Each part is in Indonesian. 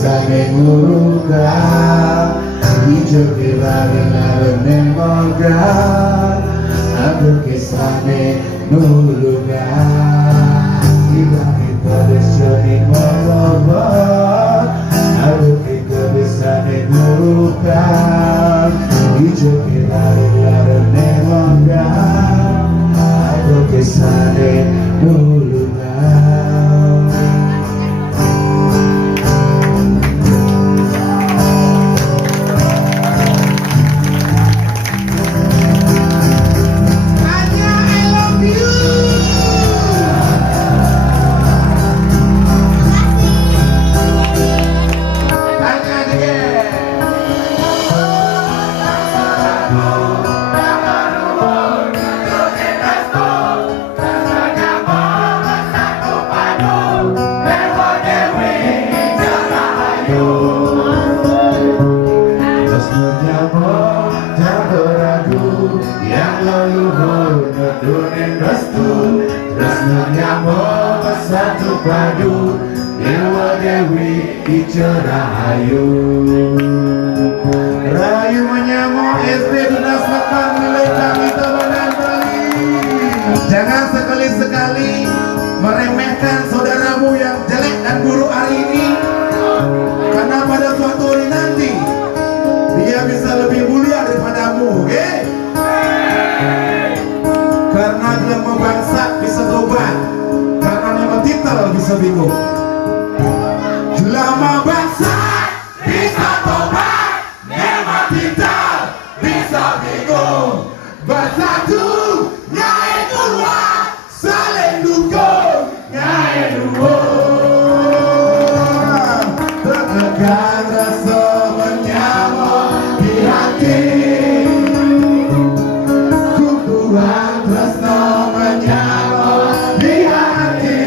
Tresane nguruka ijo kirane moga aku kesane nguruka kita desoni moga aku kesane nguruka ijo kirane moga aku kesane nguruka. Satu padu Dewa Dewi Rahayu Rahayu menyamuk SD Tunas Mekar milik kami Tabanan Bali. Jangan sekali-sekali meremehkan saudaramu yang jelek dan buruk hari ini, karena pada suatu hari nanti dia bisa lebih mulia daripadamu, oke? Karena ilmu bangsa bisa tobat, titel bisa bingung. Jelama bangsa bisa tobat, nema titel bisa bingung. Bersatu nyai keluar, saling dukung nyai dukung. Tetekan rasa menyamuk di hati, kukuhan tresno menyamuk di hati.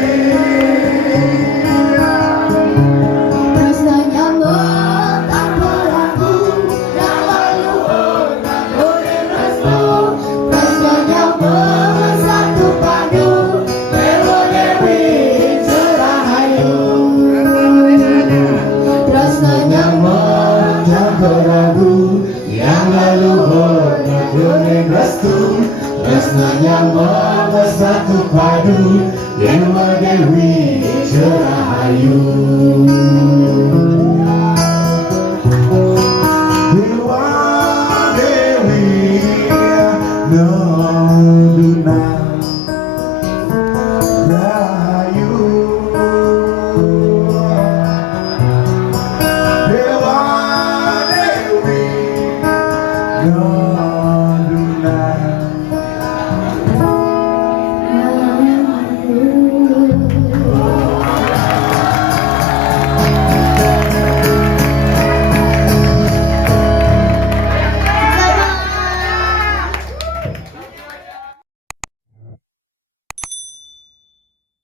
Yang leluhur kuning restu, tresnanya bersatu padu, Dewa Dewi Rahayu.